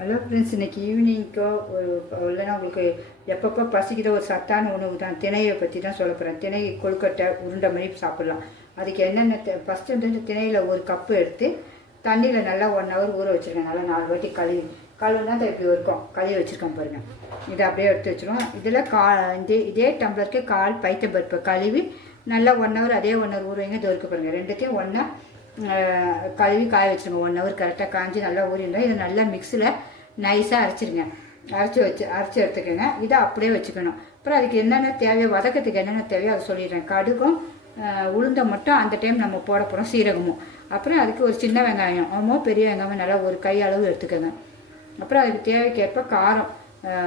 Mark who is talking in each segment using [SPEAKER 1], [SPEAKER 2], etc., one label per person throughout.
[SPEAKER 1] Hello friends இன்னைக்கு ஈவினிங்க்கோ ஒரு இல்லைன்னா உங்களுக்கு எப்பப்போ பசிக்கிற ஒரு சத்தான உணவு தான். திணையை பற்றி தான் சொல்ல போகிறேன் திணை கொழுக்கட்டை உருண்டை மாதிரி சாப்பிட்லாம். அதுக்கு என்னென்ன ஃபஸ்ட்டு வந்து இந்த திணையில் ஒரு கப்பு எடுத்து தண்ணியில் நல்லா ஒன் ஹவர் ஊற வச்சுருக்கேன் நல்லா நாலு வாட்டி கழுவி. கழுவுனா தான் இப்படி இருக்கும். கழுவி வச்சுருக்கேன் பாருங்கள் இதை அப்படியே எடுத்து வச்சுருவோம். இதில் கா இந்த இதே டம்ளருக்கு கால் பைத்த பருப்பு கழுவி நல்லா ஒன் ஹவர் அதே ஒன் ஹவர் ஊற வைங்க. இது பாருங்கள் ரெண்டுத்தையும் ஒன்றா கழுவி காய வச்சுருங்க. ஒன் ஹவர் கரெக்டாக காஞ்சி நல்லா ஊறிடும் இதை நல்லா மிக்ஸியில் நைஸாக அரைச்சிருங்க. அரைச்சி வச்சு அரைச்சி எடுத்துக்கோங்க. இதை அப்படியே வச்சுக்கணும். அப்புறம் அதுக்கு என்னென்ன தேவையோ வதக்கத்துக்கு என்னென்ன தேவையோ அதை சொல்லிடுறேன். கடுகும் உளுந்த மட்டும் அந்த டைம் நம்ம போட போகிறோம் சீரகமும். அப்புறம் அதுக்கு ஒரு சின்ன வெங்காயம் ஆமோ பெரிய வெங்காயம் நல்லா ஒரு கை அளவு எடுத்துக்கோங்க. அப்புறம் அதுக்கு தேவைக்கேற்ப காரம்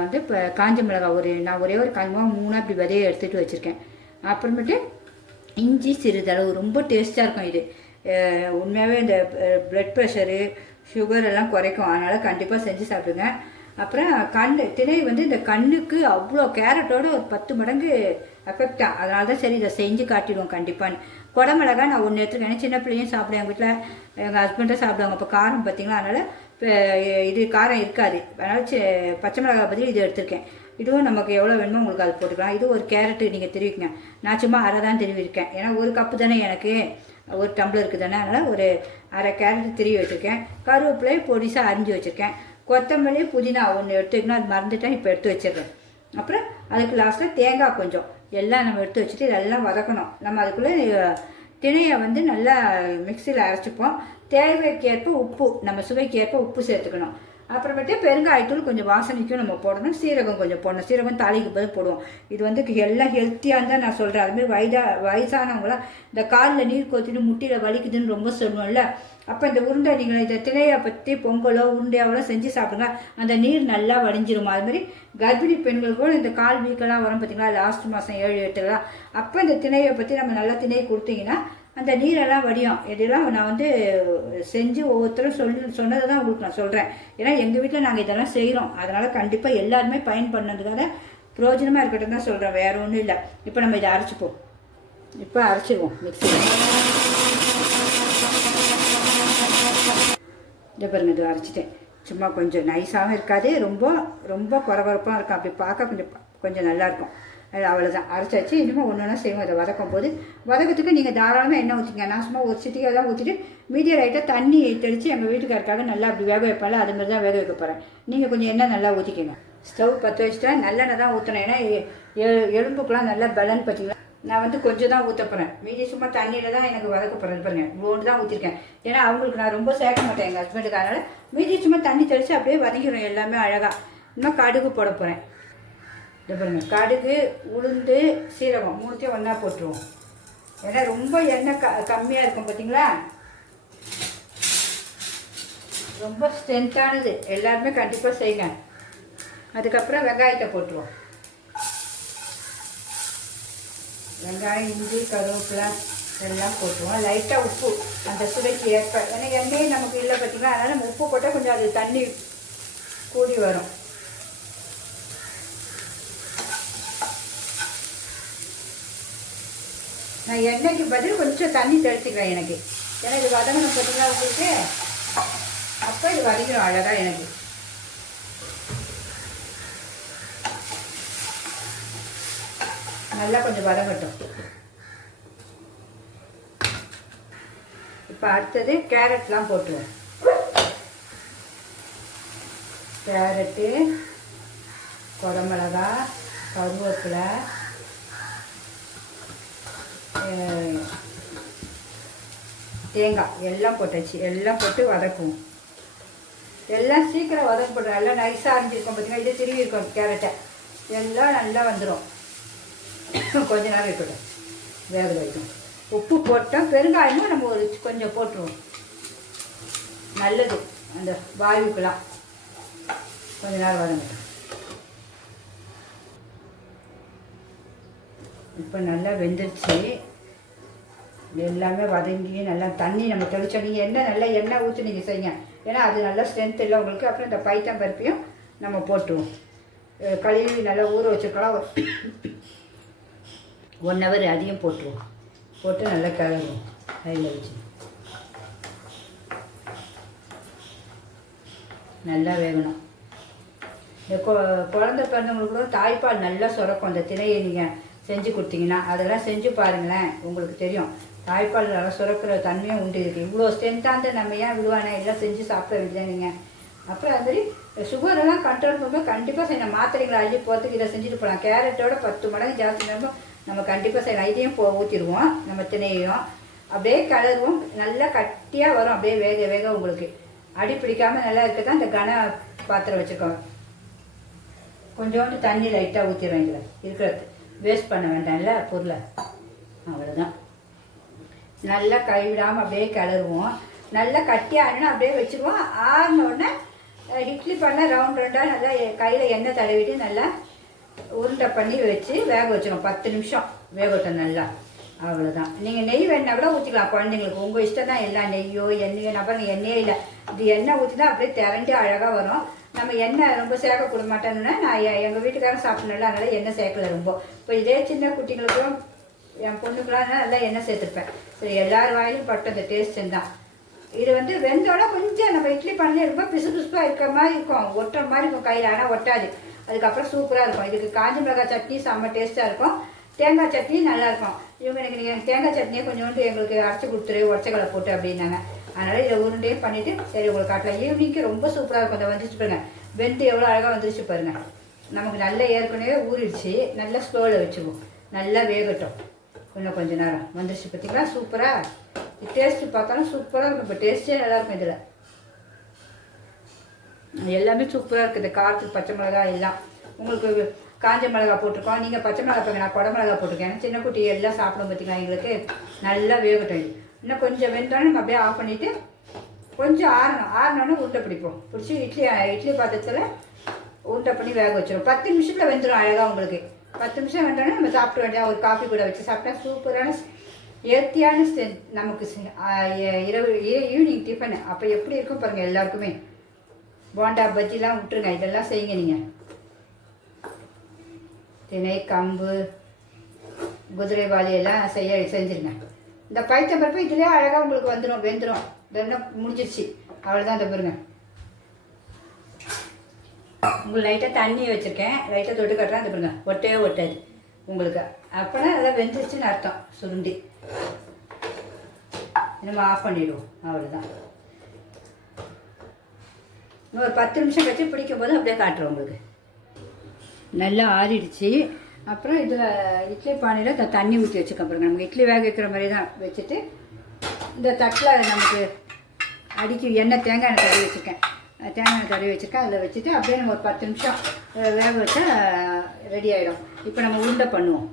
[SPEAKER 1] வந்து இப்போ காஞ்ச மிளகாய் ஒரு நான் ஒரே ஒரு காஞ்ச மிளகா மூணாக இப்படி விதையை எடுத்துகிட்டு வச்சுருக்கேன். அப்புறமேட்டு இஞ்சி சிறிதளவு ரொம்ப டேஸ்ட்டாக இருக்கும் இது. உண்மையாகவே இந்த ப்ளட் ப்ரெஷரு சுகர் எல்லாம் குறைக்கும். அதனால் கண்டிப்பாக செஞ்சு சாப்பிடுங்க. அப்புறம் கண் திணை வந்து இந்த கண்ணுக்கு அவ்வளோ கேரட்டோட ஒரு பத்து மடங்கு எஃபெக்டாக அதனால தான் சரி இதை செஞ்சு காட்டிடுவோம் கண்டிப்பான்னு. குடமிளகா நான் ஒன்று எடுத்துருக்கேன் சின்ன பிள்ளையும் சாப்பிடுவேன் எங்கள் வீட்டில் எங்கள் ஹஸ்பண்டும் சாப்பிடுவாங்க. இப்போ காரம் பார்த்திங்களா? அதனால் இப்போ இது காரம் இருக்காது. அதனால் பச்சை மிளகாய் பதில் இது எடுத்திருக்கேன். இதுவும் நமக்கு எவ்வளோ வேணுமோ உங்களுக்கு அது போட்டுக்கலாம். இது ஒரு கேரட்டு நீங்கள் தெரிவிக்கங்க. நான் சும்மா அரை தான் தெரிவிக்கேன் ஏன்னா ஒரு கப்பு தானே எனக்கு. ஒரு டம்ளருக்கு தானே? அதனால் ஒரு அரை கேரட் திருவி வச்சுருக்கேன். கருவேப்பிலை பொடிசாக அரிஞ்சு வச்சுருக்கேன். கொத்தமல்லி புதினா ஒன்று எடுத்துக்கணும். அது மறந்துட்டேன். இப்போ எடுத்து வச்சிடுறேன். அப்புறம் அதுக்கு லாஸ்ட்டில் தேங்காய் கொஞ்சம். எல்லாம் நம்ம எடுத்து வச்சுட்டு இதெல்லாம் வதக்கணும். நம்ம அதுக்குள்ளே திணையை வந்து நல்லா மிக்சியில் அரைச்சிப்போம். தேவைக்கேற்ப உப்பு நம்ம சுவைக்கேற்ப உப்பு சேர்த்துக்கணும். அப்புறமேட்டு பெருங்காயத்தூள் கொஞ்சம் வாசனைக்கும் நம்ம போடணும். சீரகம் கொஞ்சம் போடணும். சீரகம் தாளிக்கு போது போடுவோம். இது வந்து எல்லாம் ஹெல்த்தியாக தான் நான் சொல்கிறேன் அதுமாதிரி வயதா வயசானவங்களாம் இந்த காலில் நீர் கோத்தின்னு முட்டியில் வலிக்குதுன்னு ரொம்ப சொல்லுவோம்ல. அப்போ இந்த உருண்டை நீங்கள் இந்த திணையை பற்றி பொங்கலோ உருண்டையாவோ செஞ்சு சாப்பிடுங்க. அந்த நீர் நல்லா வடிஞ்சிரும். அதுமாதிரி கர்ப்பிணி பெண்கள் கூட இந்த கால் வீக்கெல்லாம் வரும் பார்த்தீங்களா லாஸ்ட் மாதம் ஏழு எட்டுலாம். அப்போ இந்த திணையை பற்றி நம்ம நல்லா திணையை கொடுத்தீங்கன்னா அந்த நீரெல்லாம் வடியும். இதெல்லாம் நான் வந்து செஞ்சு ஒவ்வொருத்தரும் சொல்லி சொன்னதை தான் உங்களுக்கு நான் சொல்கிறேன் ஏன்னா எங்கள் வீட்டில் நாங்கள் இதெல்லாம் செய்கிறோம் அதனால் கண்டிப்பாக எல்லாருமே பயன் பண்ணதுக்காக பிரயோஜனமாக இருக்கட்டும் தான் சொல்கிறேன் வேறு ஒன்றும் இல்லை. இப்போ நம்ம இதை அரைச்சிப்போம். இப்போ அரைச்சிடுவோம் மிக்சியில் இதை பாருங்க இது அரைச்சிட்டேன். சும்மா கொஞ்சம் நைஸாகவும் இருக்காது. ரொம்ப ரொம்ப குறகுறப்பாக இருக்கும். அப்படி பார்க்க கொஞ்சம் கொஞ்சம் நல்லாயிருக்கும் அது அவ்வளோதான் அரைச்சாச்சு இனிமேல் ஒன்று ஒன்றா செய்வோம். அதை வதக்கும் போது வதக்கத்துக்கு நீங்கள் தாராளமாக எண்ணெய் ஊற்றிங்க நான் சும்மா ஒரு சிட்டிக்காக தான் ஊற்றிட்டு மீடியம் லைட்டாக தண்ணி தெளித்து எங்கள் வீட்டுக்காரருக்காக நல்லா அப்படி வேக வைப்பால அது மாதிரி தான் வேக வைக்க போகிறேன் நீங்கள் கொஞ்சம் எண்ணெய் நல்லா ஊற்றிக்கங்க ஸ்டவ் பற்ற வச்சுட்டா நல்லெண்ணெய் தான் ஊற்றணும் ஏன்னா எ- எ- எலும்புக்கெலாம் நல்லா பலன் பார்த்தீங்களா? நான் வந்து கொஞ்சம் தான் ஊற்ற போகிறேன் மீதி சும்மா தண்ணியில் தான் எனக்கு வதக்க போகிறேன் பாருங்க. ஒன்று தான் ஊற்றிருக்கேன் ஏன்னா அவங்களுக்கு நான் ரொம்ப சேர்க்க மாட்டேன் எங்கள் ஹஸ்பண்டுக்கு அதனால் மீதி சும்மா தண்ணி தெளித்து அப்படியே வதங்கிடும் எல்லாமே அழகாக இன்னும் கடுகு போட போகிறேன் இது பாருங்கள் கடுகு உளுந்து சீரகம் மூணுத்தையும் ஒன்றா போட்டுருவோம். ஏன்னா ரொம்ப எண்ணெய் க கம்மியாக இருக்கும் பார்த்தீங்களா ரொம்ப ஸ்ட்ரென்த்தானது எல்லாருமே கண்டிப்பாக செய்யுங்க அதுக்கப்புறம் வெங்காயத்தை போட்டுருவோம். வெங்காயம் இஞ்சி கருவேப்பிலை எல்லாம் போட்டுருவோம். லைட்டாக உப்பு. அந்த சுவைக்கு ஏற்ப ஏன்னா எண்ணெயும் நமக்கு இல்லை பார்த்தீங்களா அதனால் நம்ம உப்பு போட்டால் கொஞ்சம் அது தண்ணி கூடி வரும். நான் எண்ணெய்க்கு பதில் கொஞ்சம் தண்ணி தெளிச்சுக்கிறேன் எனக்கு. ஏன்னா இது வதங்கின பொருளாக உங்களுக்கு? அப்போ இது வதங்கிடும் அழகாக எனக்கு. நல்லா கொஞ்சம் வதங்கட்டும். இப்போ அடுத்தது கேரட்லாம் போட்டுருவோம் கேரட்டு குடமிளகா கருவேப்பிலை தேங்காய் எல்லாம் போட்டாச்சு. எல்லாம் போட்டு வதக்குவோம். எல்லாம் சீக்கிரம் வதக்கப்படும் எல்லாம் நைஸாக அரைஞ்சிருக்கோம் பார்த்தீங்கன்னா இதே திரும்பி இருக்கும் கேரட்டை. எல்லாம் நல்லா வந்துடும் கொஞ்ச நேரம் இருக்கட்டும். வேக வைக்கும் உப்பு போட்டால் பெருங்காயமும் நம்ம ஒரு கொஞ்சம் போட்டுருவோம். நல்லது. அந்த வாயுக்கெல்லாம். கொஞ்ச நேரம் வதங்கட்டும். இப்போ நல்லா வெந்துருச்சு. எல்லாமே வதங்கி நல்லா தண்ணி நம்ம தெளிச்சோம் நீங்கள் எண்ணெய் நல்லா எண்ணெய் ஊற்றி நீங்கள் செய்யுங்க. ஏன்னா அது நல்லா ஸ்ட்ரென்த் இல்லை உங்களுக்கு. அப்புறம் இந்த பைத்தம் பருப்பையும் நம்ம போட்டுருவோம். கழுவி நல்லா ஊற வச்சுருக்கலாம் ஒன் ஹவர் அதையும் போட்டுருவோம். போட்டு நல்லா கிளம்புவோம் கையில் வச்சு. நல்லா வேகணும். இந்த கொ குழந்த பிறந்தவங்களுக்கு கூட தாய்ப்பால் நல்லா சுரக்கும். அந்த திணையை நீங்கள் செஞ்சு கொடுத்தீங்கன்னா அதெல்லாம் செஞ்சு பாருங்களேன். உங்களுக்கு தெரியும். தாய்ப்பால் நல்லா சுரக்கிற தன்மையும் உண்டு. இருக்குது இவ்வளோ ஸ்ட்ரென்த்தாந்த நம்ம ஏன் விடுவானே எல்லாம் செஞ்சு சாப்பிட வேண்டியதான் நீங்கள் அப்புறம் அது மாதிரி சுகர் எல்லாம் கண்ட்ரோல் பண்ணும்போது கண்டிப்பாக செய்யணும் மாத்திரைகளை அள்ளி போகிறதுக்கு இதை செஞ்சுட்டு போகலாம் கேரட்டோட பத்து மடங்கு ஜாஸ்தி நம்ம நம்ம கண்டிப்பாக செய்யலாம் இதையும் போ ஊற்றிடுவோம் நம்ம திணையையும். அப்படியே கலருவோம். நல்லா கட்டியாக வரும். அப்படியே வேக வேக உங்களுக்கு. அடி பிடிக்காமல் நல்லா இருக்க தான் இந்த கன பாத்திரம் வச்சுருக்கோம் கொஞ்சோண்டு தண்ணி லைட்டாக ஊற்றிடுவேன் இதில். இருக்கிறது. வேஸ்ட் பண்ண வேண்டாம்ல பொருளை. அவ்வளோதான் நல்லா கைவிடாமல் அப்படியே கிளறுவோம். நல்லா கட்டி ஆறினா அப்படியே வச்சுக்குவோம். ஆறினோடனே இட்லி பண்ணால் ரவுண்ட் ரவுண்டாக நல்லா கையில் எண்ணெய் தடவிட்டு நல்லா உருண்டை பண்ணி வச்சு வேக வச்சிடும் பத்து நிமிஷம் வேகட்டும் நல்லா. அவ்வளோதான் நீங்கள் நெய் வேணா கூட ஊற்றிக்கலாம் குழந்தைங்களுக்கு உங்கள் இஷ்டம் தான் எல்லாம் நெய்யோ எண்ணெயோ. நான் எண்ணெயே இல்லை. இது எண்ணெய் ஊற்றி தான் அப்படியே திரண்டு அழகாக வரும். நம்ம எண்ணெய் ரொம்ப சேர்க்க கொடுக்க மாட்டேன்னா நான் எங்கள் வீட்டுக்காரன் சாப்பிடணும்ல அதனால் எண்ணெய் சேர்க்கல ரொம்ப. இப்போ இதே சின்ன குட்டிங்களுக்கும் என் பொண்ணுக்கெல்லாம் நல்லா எண்ணெய் சேர்த்துருப்பேன். சரி எல்லார் வாயிலும் பட்டது டேஸ்ட்டுன்னு தான். இது வந்து வெந்தோட கொஞ்சம் நம்ம இட்லி பண்ணி ரொம்ப பிசு பிசுப்பாக இருக்கிற மாதிரி இருக்கும். ஒட்டுற மாதிரி இருக்கும். கையில் ஆனால் ஒட்டாது. அதுக்கப்புறம் சூப்பராக இருக்கும். இதுக்கு காஞ்ச மிளகாய் சட்னி செம்ம டேஸ்ட்டாக இருக்கும். தேங்காய் சட்னி நல்லாயிருக்கும் இவங்க எனக்கு நீங்கள் தேங்காய் சட்னியை கொஞ்சோண்டு எங்களுக்கு அரைச்சி கொடுத்துரு உடச்சக்கலை போட்டு அப்படின்னாங்க. அதனால் இதை உருண்டையே பண்ணிவிட்டு சரி உங்களுக்கு காட்டலாம். ஈவினிங்க்கு ரொம்ப சூப்பராக இருக்கும். அதை வந்துச்சு பாருங்க. வெந்து எவ்வளோ அழகாக வந்துருச்சு பாருங்கள் நமக்கு நல்லா ஏற்கனவே ஊறிடுச்சு. நல்லா ஸ்லோவில் வச்சுக்குவோம். நல்லா வேகட்டும். இன்னும் கொஞ்சம் நேரம். வந்துருச்சு பார்த்தீங்களா? சூப்பராக டேஸ்ட்டு பார்த்தாலும் சூப்பராக இருக்கும். இப்போ டேஸ்ட்டே நல்லாயிருக்கும் இதில். எல்லாமே சூப்பராக இருக்குது காரத்துக்கு பச்சை மிளகா எல்லாம். உங்களுக்கு காஞ்ச மிளகா போட்டிருக்கோம். நீங்கள் பச்சை மிளகா போங்க நான் கொடை மிளகா போட்டிருக்கேன். சின்ன குட்டி எல்லாம் சாப்பிடும் பார்த்திங்களா எங்களுக்கு? நல்லா வேகட்டும் இன்னும் கொஞ்சம் வெந்தோடனே நம்ம அப்படியே ஆஃப் பண்ணிவிட்டு கொஞ்சம் ஆறணும். ஆறினோடனே உருண்டை பிடிப்போம். பிடிச்சி இட்லி இட்லி பாத்திரத்தில் உருண்டை பண்ணி வேக வச்சிடும் பத்து நிமிஷத்தில் வெந்துடும் அழகாக உங்களுக்கு. பத்து நிமிஷம் வெந்தோடனே நம்ம சாப்பிட வேண்டிய ஒரு காஃபி கூட வச்சு சாப்பிட்டா சூப்பரான ஏத்தியான ஸ்ட்ரென்த் நமக்கு இரவு ஈவினிங் டிஃபனு அப்போ எப்படி இருக்கும் பாருங்கள் எல்லாருக்குமே. போண்டா பஜ்ஜிலாம் விட்டுருங்க. இதெல்லாம் செய்யுங்க நீங்கள் திணை கம்பு குதிரைவாளி எல்லாம் செய்ய செஞ்சுருங்க. இந்த பைத்தம் பருப்பு இதுலேயே அழகாக உங்களுக்கு வந்துடும் வெந்துடும் வெந்தம் முடிஞ்சிருச்சு. அவ்வளோதான் இந்த பாருங்கள் உங்களுக்கு லைட்டாக தண்ணி வச்சுருக்கேன். லைட்டாக தொட்டு கட்டுறேன். அந்த பாருங்க ஒட்டவே ஒட்டாது. உங்களுக்கு. அப்போனா அதெல்லாம் வெந்துருச்சுன்னு அர்த்தம் சுருண்டி. நம்ம ஆஃப் பண்ணிவிடுவோம் அவ்வளோதான் இன்னும் ஒரு பத்து நிமிஷம் கழிச்சு பிடிக்கும் போது அப்படியே காட்டுறோம் உங்களுக்கு. நல்லா ஆறிடுச்சு. அப்புறம் இதில் இட்லி பானையில் த தண்ணி ஊற்றி வச்சுக்க பாருங்க. நமக்கு இட்லி வேக வைக்கிற மாதிரி தான் வச்சுட்டு இந்த தட்டில் நமக்கு அடிக்கி எண்ணெய் தேங்காய் எண்ணெய் தடவி வச்சுருக்கேன். தேங்காய் தடவி வச்சுருக்கேன். அதில் வச்சுட்டு அப்படியே நம்ம ஒரு பத்து நிமிஷம் வேக வச்சா ரெடி ஆகிடும் இப்போ நம்ம உருண்டை பண்ணுவோம்.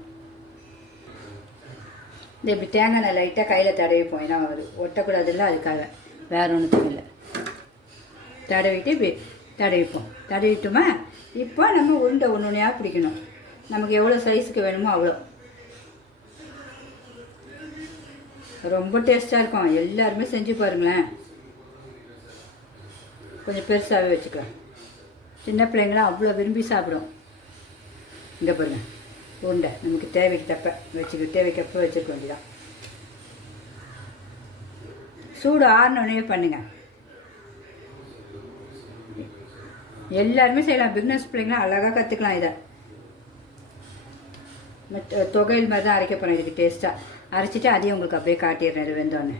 [SPEAKER 1] இந்த இப்படி தேங்காய் எண்ணெய் லைட்டாக கையில் தடவிப்போம் ஏன்னா அது ஒட்டக்கூடாதுல்ல அதுக்காக. வேற ஒன்றும் இல்லை தடவிட்டு இப்படி தடவிப்போம். தடவிட்டுமா? இப்போ நம்ம உருண்டை ஒன்று ஒன்றையாக பிடிக்கணும். நமக்கு எவ்வளோ சைஸுக்கு வேணுமோ அவ்வளோ ரொம்ப டேஸ்ட்டாக இருக்கும். எல்லாருமே செஞ்சு பாருங்களேன். கொஞ்சம் பெருசாகவே வச்சுக்கலாம் சின்ன பிள்ளைங்களாம் அவ்வளோ விரும்பி சாப்பிடும். இங்கே பாருங்க உருண்டை நமக்கு தேவைக்கு தப்ப வச்சுக்க தேவைக்கு அப்போ வச்சுருக்க வேண்டியதான் சூடு ஆறினோடனே பண்ணுங்கள் எல்லாருமே செய்யலாம். பிக்னஸ் பிள்ளைங்களாம் அழகாக கற்றுக்கலாம் இதை. மற்ற தொகையில் மாதிரி தான் அரைக்க போகிறேன் இதுக்கு டேஸ்ட்டாக அரைச்சிட்டு அதையும் உங்களுக்கு அப்படியே காட்டிடுறேன் இது வெந்தோடனே.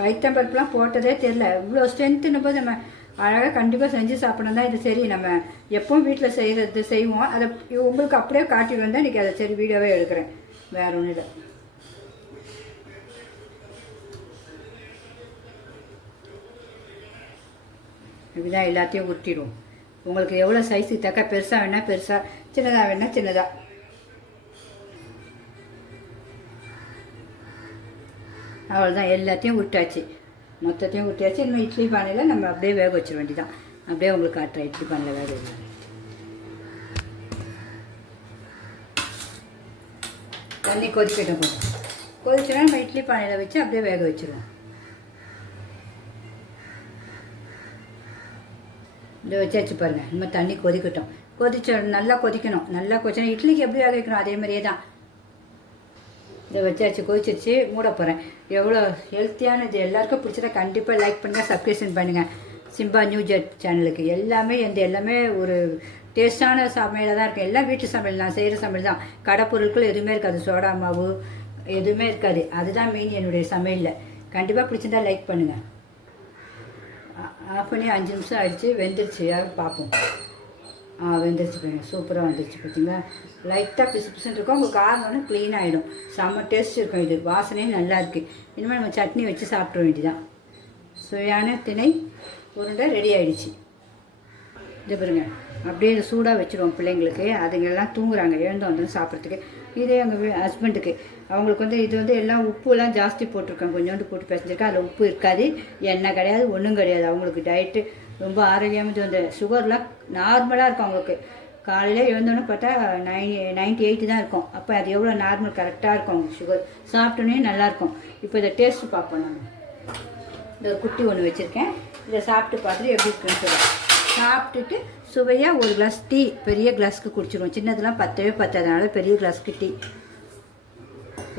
[SPEAKER 1] பைத்தம் பருப்புலாம் போட்டதே தெரில இவ்வளோ ஸ்ட்ரென்த்துன்னு போது நம்ம அழகாக கண்டிப்பாக செஞ்சு சாப்பிடணும். தான் இது சரி. நம்ம எப்பவும் வீட்டில் செய்கிறது செய்வோம். அதை உங்களுக்கு அப்படியே காட்டிட்டு வந்தால் இன்றைக்கி அதை சரி வீடியோவே எடுக்கிறேன். வேறு ஒன்றும் இல்லை. இப்படிதான் எல்லாத்தையும் உருட்டிடுவோம். உங்களுக்கு எவ்வளோ சைஸுக்கு தக்க பெருசாக வேணால் பெருசாக சின்னதாக வேணால் சின்னதாக அவ்வளோதான் எல்லாத்தையும் விட்டாச்சு மொத்தத்தையும் விட்டாச்சு இனிமேல் இட்லி பானையில் நம்ம அப்படியே வேக வச்சிட வேண்டியதான் அப்படியே உங்களுக்கு காட்டுறேன். இட்லி பானையில் வேக வைக்கிறேன் தண்ணி கொதிக்கட்டும் போதும். கொதிச்சுனா நம்ம இட்லி பானையில் வச்சு அப்படியே வேக வச்சிருவோம். இந்த வச்சாச்சு பாருங்க. இனிமேல் தண்ணி கொதிக்கட்டும். கொதிச்ச நல்லா கொதிக்கணும். நல்லா கொதிச்சா இட்லிக்கு எப்படி வேக வைக்கணும்? அதே மாதிரியே தான். இதை வச்சாச்சு கொதிச்சிருச்சு மூட போகிறேன் எவ்வளோ ஹெல்த்தியானது எல்லாருக்கும் பிடிச்சதா கண்டிப்பாக லைக் பண்ணுங்கள் சப்ஸ்கிரிப்ஷன் பண்ணுங்கள் சிம்பா நியூ ஜெட் சேனலுக்கு. எல்லாமே எந்த எல்லாமே ஒரு டேஸ்டான சமையலாக தான் இருக்கும். எல்லாம் வீட்டு சமையல் நான் செய்கிற சமையல் தான். கடை பொருட்கள் எதுவுமே இருக்காது. சோடா மாவு எதுவுமே இருக்காது. அதுதான் மெயின் என்னுடைய சமையலில். கண்டிப்பாக பிடிச்சிருந்தா லைக் பண்ணுங்கள் ஆஃப் பண்ணி அஞ்சு நிமிஷம் ஆயிடுச்சு. வெந்துருச்சு. யாரும் பார்ப்போம். வெந்துருச்சு போயிடும் சூப்பராக வந்துருச்சு பார்த்தீங்களா லைட்டாக பிசு பிசுன்னு இருக்கும். உங்களுக்கு காரம் வந்து க்ளீன் ஆகிடும் செம்ம டேஸ்ட் இருக்கும் இது. வாசனையும் நல்லா இருக்குது இனிமேல் நம்ம சட்னி வச்சு சாப்பிட வேண்டியதான் சுவையான திணை உருண்டை ரெடி ஆகிடுச்சு இது பாருங்க. அப்படியே இதை சூடாக வச்சுருவோம் பிள்ளைங்களுக்கு. அதுங்கெல்லாம் தூங்குறாங்க. எழுந்து வந்து சாப்பிட்றதுக்கு. இதே எங்கள் ஹஸ்பண்டுக்கு அவங்களுக்கு வந்து இது வந்து எல்லாம் உப்புலாம் ஜாஸ்தி போட்டிருக்கேன் கொஞ்சோண்டு போட்டு பிசைஞ்சிருக்கேன். அதில் உப்பு இருக்காது. எண்ணெய் கிடையாது. ஒன்றும் கிடையாது. அவங்களுக்கு டயட்டு ரொம்ப ஆரோக்கியமாக வந்து சுகர்லாம் நார்மலாக இருக்கும் அவங்களுக்கு. காலையில் எழுந்தோன்னே பார்த்தா நைன் நைன்ட்டி எயிட்டு தான் இருக்கும். அப்போ அது எவ்வளோ நார்மல் கரெக்டாக இருக்கும் அவங்களுக்கு சுகர் சாப்பிட்டோன்னே நல்லாயிருக்கும் இப்போ இதை டேஸ்ட்டு பார்ப்போம் நம்ம. இந்த ஒரு குட்டி ஒன்று வச்சுருக்கேன். இதை சாப்பிட்டு பார்த்துட்டு எப்படி இருக்குன்னு சொல்லுவேன் சாப்பிட்டுட்டு சுவையாக ஒரு கிளாஸ் டீ பெரிய கிளாஸ்க்கு குடிச்சிருவோம். சின்னதெல்லாம் பத்தவே பத்தாதனால பெரிய கிளாஸ்க்கு டீ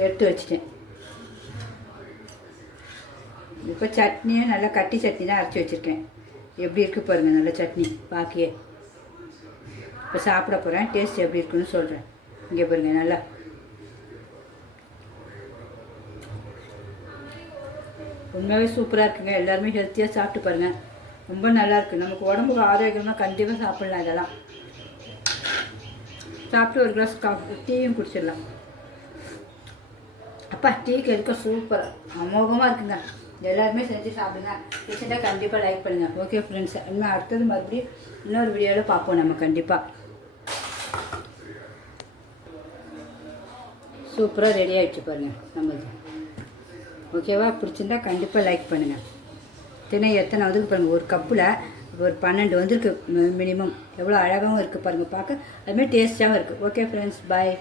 [SPEAKER 1] எடுத்து வச்சுட்டேன். இப்போ சட்னியும் நல்லா கட்டி சட்னி தான் அரைச்சி வச்சுருக்கேன். எப்படி இருக்குது பாருங்கள் நல்ல சட்னி பாக்கியே. இப்போ சாப்பிட போகிறேன் டேஸ்ட் எப்படி இருக்குன்னு சொல்கிறேன் இங்கே பாருங்கள் நல்லா. உண்மையாகவே சூப்பராக இருக்குங்க எல்லாருமே ஹெல்த்தியாக சாப்பிட்டு பாருங்கள் ரொம்ப நல்லாயிருக்கு நமக்கு உடம்புக்கு ஆரோக்கியமாக கண்டிப்பாக சாப்பிட்லாம் இதெல்லாம். சாப்பிட்டு ஒரு கிளாஸ் காஃபி டீயும் குடிச்சிடலாம். அப்பா டீ கேட்க சூப்பர் அமோகமாக இருக்குங்க. எல்லாருமே செஞ்சு சாப்பிடுங்க. பிடிச்சிட்டா கண்டிப்பாக லைக் பண்ணுங்கள் ஓகே ஃப்ரெண்ட்ஸ் இன்னும் அடுத்தது மறுபடியும் இன்னொரு வீடியோவில் பார்ப்போம் நம்ம கண்டிப்பாக சூப்பராக ரெடி ஆகிடுச்சு பாருங்கள் நம்மளுக்கு. ஓகேவா பிடிச்சிருந்தா கண்டிப்பாக லைக் பண்ணுங்கள் தினை எத்தனை வந்து பாருங்கள் ஒரு கப்பில் ஒரு பன்னெண்டு வந்திருக்கு மினிமம் எவ்வளோ அழகாகவும் இருக்குது பாருங்கள் பார்க்க. அதுமாதிரி டேஸ்ட்டாகவும் இருக்குது ஓகே ஃப்ரெண்ட்ஸ் பாய்